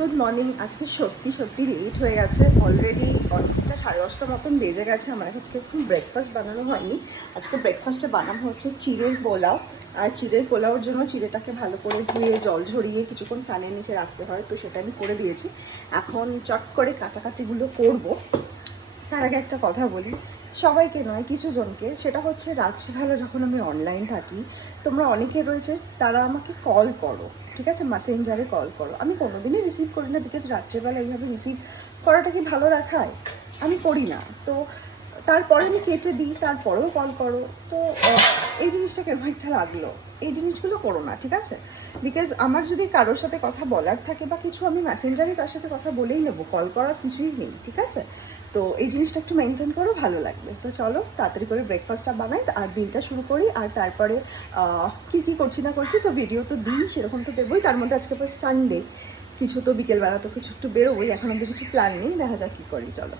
Good morning. আজকে সত্যি সত্যি লেট হয়ে গেছে, অলরেডি অনেকটা 10:30 মতন বেজে গেছে। আমার আজকে এখন ব্রেকফাস্ট বানানো হয়নি। আজকে ব্রেকফাস্টে বানানো হচ্ছে চিড়ের পোলাও। আর চিড়ের পোলাওর জন্য চিড়েটাকে ভালো করে ধুয়ে জল ঝরিয়ে কিছুক্ষণ ফ্যানের নিচে রাখতে হয়, তো সেটা আমি করে দিয়েছি। এখন চট করে কাটাকাটিগুলো করব। তার আগে একটা কথা বলি, সবাইকে নয় কিছু জনকে, সেটা হচ্ছে রাত্রিবেলা যখন আমি অনলাইন থাকি, তোমরা অনেকে রয়েছে তারা আমাকে কল করো, ঠিক আছে, মেসেঞ্জারে কল করো। আমি কোনোদিনই রিসিভ করি না, বিকজ রাত্রিবেলা এইভাবে রিসিভ করাটা কি ভালো দেখায়? আমি করি না। তো তারপরে আমি কেটে দিই, তারপরেও কল করো। তো এই জিনিসটা কেমন একটা লাগলো। এই জিনিসগুলো করো না, ঠিক আছে? বিকজ আমার যদি কারোর সাথে কথা বলার থাকে বা কিছু, আমি মেসেঞ্জারে তার সাথে কথা বলেই নেবো, কল করার কিছুই নেই, ঠিক আছে? তো এই জিনিসটা একটু মেনটেন করো, ভালো লাগবে। তো চলো তাড়াতাড়ি করে ব্রেকফাস্টটা বানাই আর দিনটা শুরু করি। আর তারপরে কী করছি না করছি তো ভিডিও তো দিই, সেরকম তো দেবোই। তার মধ্যে আজকে সানডে, কিছু তো বিকেলবেলা তো কিছু একটু বেরোবোই। এখন অব্দি কিছু প্ল্যান নেই, দেখা যাক কী করি। চলো।